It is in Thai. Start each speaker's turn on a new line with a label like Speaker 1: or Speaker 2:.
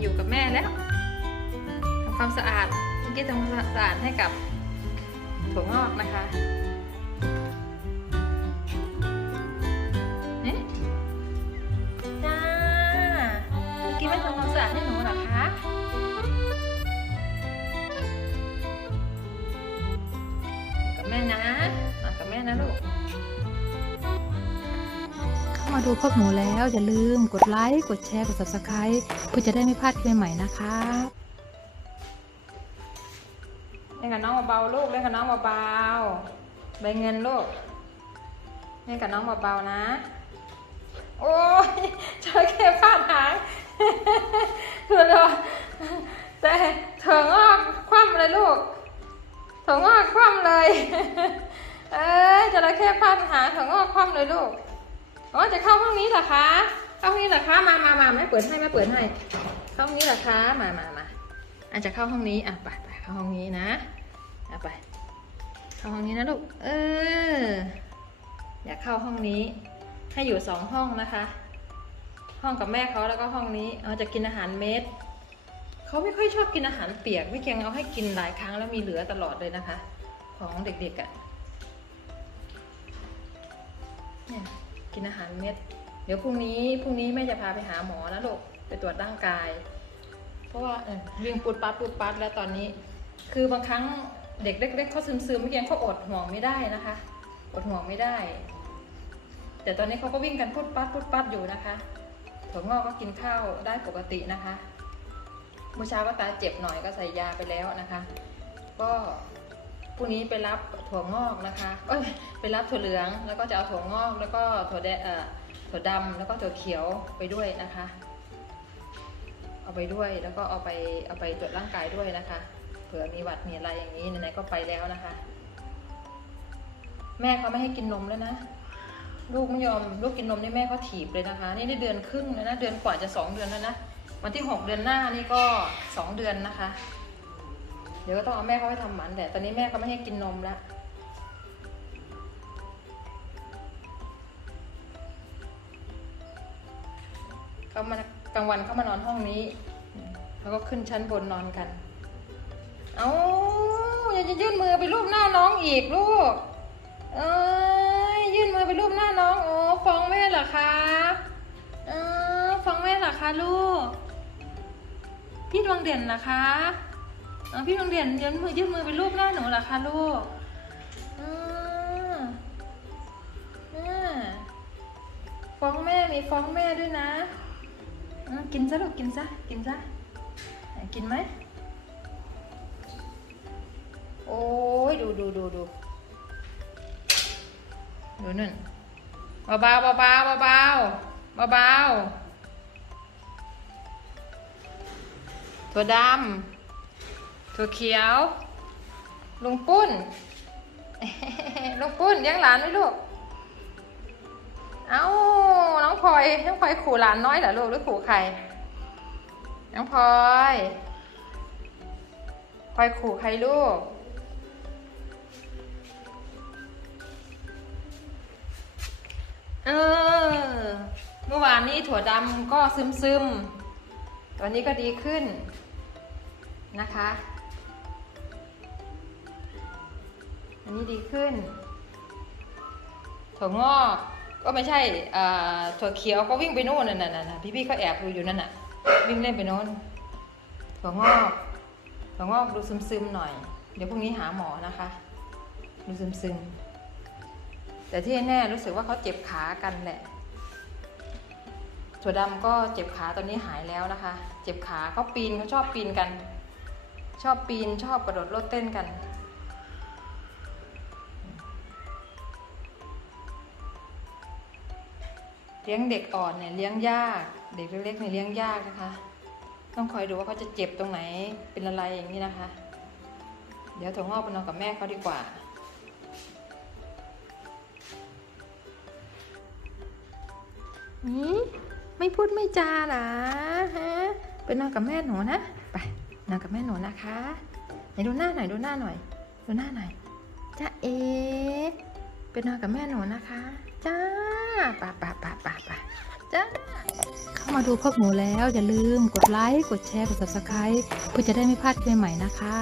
Speaker 1: อยู่กับแม่แล้วทำความสะอาดเมื่อกี้ทำความสะอาดให้กับถั่วงอกนะคะเอ๊ะจ้าเมื่อกี้ไม่ทำความสะอาดให้หนูหรอคะกับแม่นะมากับแม่นะลูก
Speaker 2: มาดูพวกหนูแล้ว อย่าลืมกดไลค์ กดแชร์ กด subscribe เพื่อจะได้ไม่พลาดคลิปใหม่ๆนะคะ
Speaker 1: เล่นกับน้องเบาๆลูกเล่นกับน้องเบาๆใบเงินลูกเล่นกับน้องเบาๆนะ โอ้ยเจอแค่พลาดหางคือเราแต่เถงอกคว่ำเลยลูกเถงอกคว่ำเลย เอ้ยจระเข้พาดหางเถงออกคว่ำเลยลูก อ๋อจะเข้าห้องนี้เหรอคะเข้าห้องนี้เหรอคะมามามาแม่เปิดให้แม่เปิดให้ เข้าห้องนี้เหรอคะมามามาอาจจะเข้าห้องนี้อะไปไปเข้าห้องนี้นะอะไป เข้าห้องนี้นะลูกเอออยากเข้าห้องนี้ ให้อยู่สองห้องนะคะ ห้องกับแม่เขาแล้วก็ห้องนี้เอาจะกินอาหารเม็ดเขาไม่ค่อยชอบกินอาหารเปียกไม่เกียงเอาให้กินหลายครั้งแล้วมีเหลือตลอดเลยนะคะ ของเด็กๆอะ่ะเนี่ย กินอาหารเม็ด เดี๋ยวพรุ่งนี้พรุ่งนี้แม่จะพาไปหาหมอนะลูกไปตรวจร่างกาย เพราะว่าเออวิ่งปุดปัดปุดปัดแล้วตอนนี้ คือบางครั้งเด็กเล็กๆเขาซึมๆเมื่อกี้เขาอดห่วงไม่ได้นะคะ อดห่วงไม่ได้ แต่ตอนนี้เขาก็วิ่งกันพุดปัดพุดปัดอยู่นะคะถั่วงอกก็กินข้าวได้ปกตินะคะเมื่อเช้าก็ตาเจ็บหน่อยก็ใส่ยาไปแล้วนะคะ ก็ พรุ่งนี้ไปรับถั่วงอกนะคะเอ้ยไปรับถั่วเหลืองแล้วก็จะเอาถั่วงอก แล้วก็ถั่วแดงเอ่อถั่วดำแล้วก็ถั่วเขียวไปด้วยนะคะ เอาไปด้วยแล้วก็เอาไปเอาไปตรวจร่างกายด้วยนะคะ เผื่อมีหวัดมีอะไรอย่างนี้ไหนๆก็ไปแล้วนะคะ แม่เขาไม่ให้กินนมแล้วนะลูกไม่ยอมลูกกินนมนี่แม่เขาถีบเลยนะคะ นี่ได้เดือนครึ่งแล้วนะเดือนกว่าจะสองเดือนแล้วนะวันที่หกเดือนหน้านี่ก็สองเดือนนะคะ เดี๋ยวก็ต้องเอาแม่เขาไปทำหมันแต่ตอนนี้แม่เขาไม่ให้กินนมแล้วเขามากลางวันเขามานอนห้องนี้ แล้วก็ขึ้นชั้นบนนอนกัน เอาอย่าจะยื่นมือไปรูปหน้าน้องอีกลูก เอ้ยยื่นมือไปรูปหน้าน้องโอ้ฟ้องแม่เหรอคะเออฟ้องแม่เหรอคะลูก พี่ดวงเด่นนะคะ อพี่ดวงเด่นยืนมือยื่นมือไปรูปหน้าหนูเหรอคะลูกฟ้องแม่มีฟ้องแม่ด้วยนะ กินซะลูกกินซะกินซะกินไหม โอ้ยดูดูดูดูดูนั่นเบาเบาเบาเบาเบาเบาเบาถั่วดำ ถั่วเขียว ลุงปุ้น ลุงปุ้นเลี้ยงหลานไหมลูก เอ้า น้องพลอย น้องพลอยขู่หลานน้อยเหรอลูกหรือขู่ใคร น้องพลอยพลอยขู่ใครลูกเออเมื่อวานนี้ถั่วดำก็ซึมซึมๆตอนนี้ก็ดีขึ้นนะคะ อันนี้ดีขึ้น ถั่วงอกก็ไม่ใช่ถั่วเขียวก็วิ่งไปโน่นน่ะน่ะพี่พี่ๆเขาแอบดูอยู่นั่นน่ะ วิ่งเล่นไปโน่นถั่วงอกถั่วงอกดูซึมซึมๆหน่อย เดี๋ยวพรุ่งนี้หาหมอนะคะ ดูซึมซึมๆแต่ที่แน่รู้สึกว่าเขาเจ็บขากันแหละถั่วดำก็เจ็บขาตอนนี้หายแล้วนะคะ เจ็บขาเขาปีนเขาชอบปีนกัน ชอบปีนชอบกระโดดโลดเต้นกัน เลี้ยงเด็กอ่อนเนี่ยเลี้ยงยาก เด็กเล็กๆเนี่ยเลี้ยงยากนะคะ ต้องคอยดูว่าเขาจะเจ็บตรงไหนเป็นอะไรอย่างนี้นะคะ เดี๋ยวถั่วงอกไปนอนกับแม่เขาดีกว่านี่ไม่พูดไม่จาหรอฮะไปนอนกับแม่หนูนะไปนอนกับแม่หนูนะคะไหนดูหน้าหน่อยดูหน้าหน่อย ดูหน้าหน่อยจ้าเอไปนอนกับแม่หนูนะคะจ้า ป่าป่าป่าป่าป่าจ้า
Speaker 2: เข้ามาดูพวกหนูแล้วอย่าลืมกดไลค์ กดแชร์ กด subscribe เพื่อจะได้ไม่พลาดคลิปใหม่ๆนะคะ